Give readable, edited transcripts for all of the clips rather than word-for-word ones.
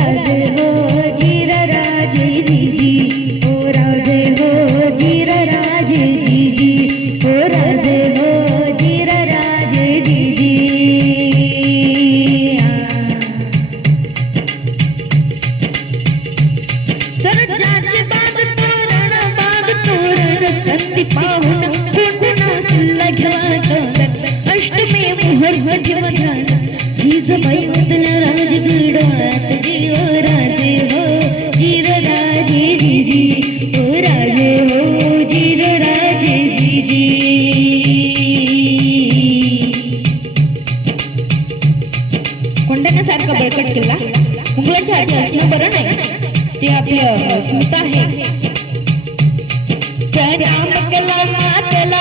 राजे हो जीर राजे जीजी ओ राजे हो जीर राजे जीजी ओ राजे हो जीर राजे जीजी सरजाचे बाग तोरण संधी पाहून कोंडणा किल्ला घ्यावा अष्टमी मुहूर्त ठेवा जिजाबाई वंदना राजगडात जीव राजे हो जीर राजे जीजी ओ राजे हो जीर राजे जीजी कोंढाण्यासारखा बळकट किल्ला मुघलांच्या हाती असणं बरं नाही ते आपलं स्मृत आहे प्रणाम केला मातेला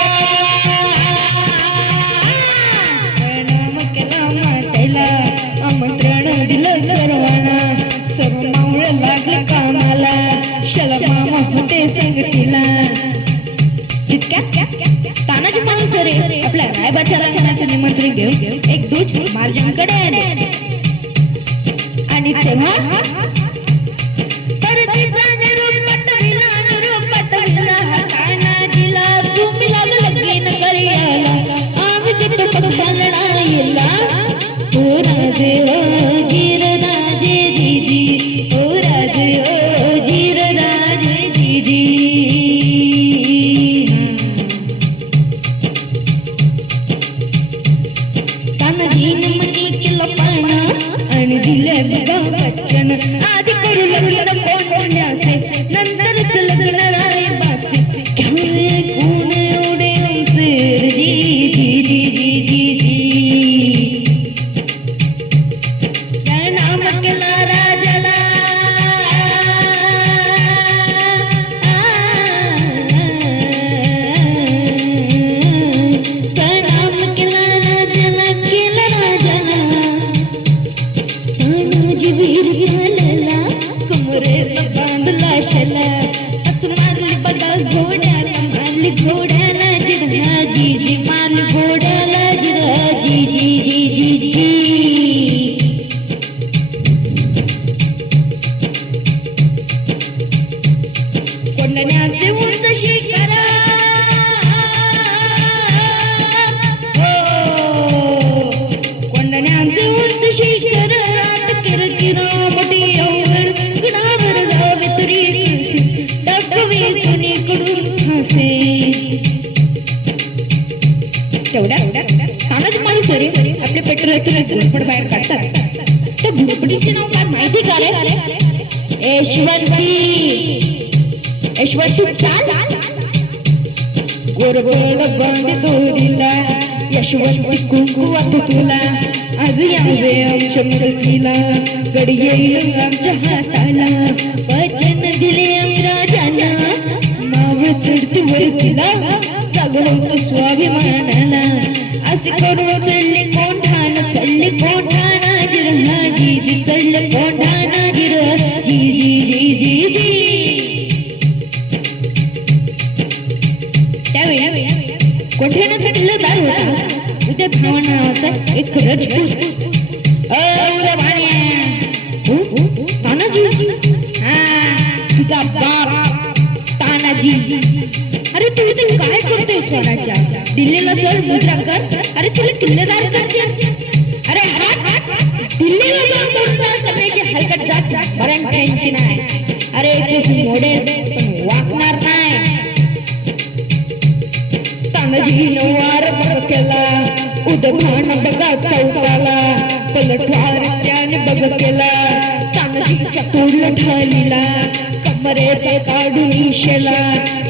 प्रणाम केला मातेला आमंत्रण दिलं सर्वांना सर्व मावळ लागले कामाला शलमामा होते संगतीला तितक्यात तानाजी मालुसरे आपल्या रायबाच्या लग्नाचं निमंत्रण घेऊन एक दूज महाराजांकडे आले आणि तेव्हा राजे ओ जीर राजे जीजी ओ राजे ओ जीर राजे जीजी तानाजीने मनी केलं पाना आणि दिले बघा बच्चन आधी करू लग्न कोंढाण्याचे नंतरच लग्न रायबाचे घ्यावे कोण एवढे उंचेर जी जी जी जी जी जी घोड्याला जिरा जी माल घोड्याला जिरा जी कोंढाण्याचे उंच शिखर कोंढाण्याचे उंच शिखर रात किरकिरा मोठी अवघड गडावर जावे तरी दाखवे कोणीकडून हसे तेवढ्या तानाजी मालुसरे आपले पेट्रोल घोरपड बाहेर काढतात त्या घोरपडीचे नाव काय माहिती का रे यशवंती चाल गोरगोड बांधे दोरीला यशवंती कुंकुवात तुला आज यावे आमच्या मदतीला गड येईल आमच्या हाताला वचन दिले राजांना माव चढती वरतीला जागवत स्वाभिमानाला असे करून चढले कोंढाणा जिरहा जी चढले कोंढाणा जिरहा जी त्यावेळी कोंढाण्याचा किल्लेदार होता उदय भान नावाचा एक राजपूत उदय तानाजी तुझा बाप तानाजी अरे तू इथे काय करतोय स्वराज्या दिल्लीला चल मुद्रा कर अरे तुला किल्लेदार करते अरे दिल्लीला जाऊन मुद्रा करण्याची हलकट जात मराठ्यांची नाही अरे तू मोडेल पण वाकणार नाही तानाजीनं वार बघ केला उदभान बघा चौकाला पलटवार त्याने बघ केला तानाजीच्या तोडलं ढालीला कमरेचा काढून शेला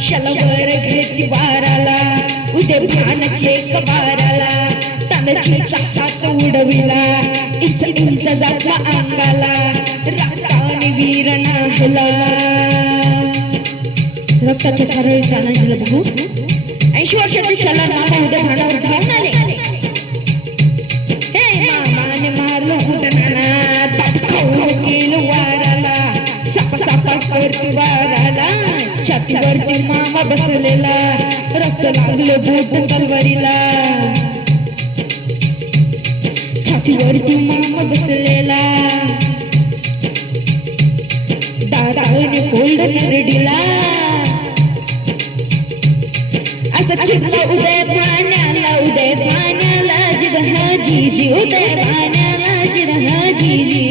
शलवर घेती वाराला उदय भानाचे कबाराला तानाजीच्या हात उडविला इंच जातला अंगाला रक्ताने वीर नाहला रक्ताचे कारळे तानाजीला बघू 80 वर्षाचे शला मामा उदय भानावर धावून आले हे मामाने मारलं उदनाना ताट खाऊ केलं वाराला सापा करती वाराला छातीवरती मामा बसलेला रक्त लागलं बोट तलवारीला छातीवरती मामा बसलेला काळून फोल्ड निरडीला असं चित्त उदय पाण्याला जिरहा जी जी उदय पाण्याला जिरहा जी जी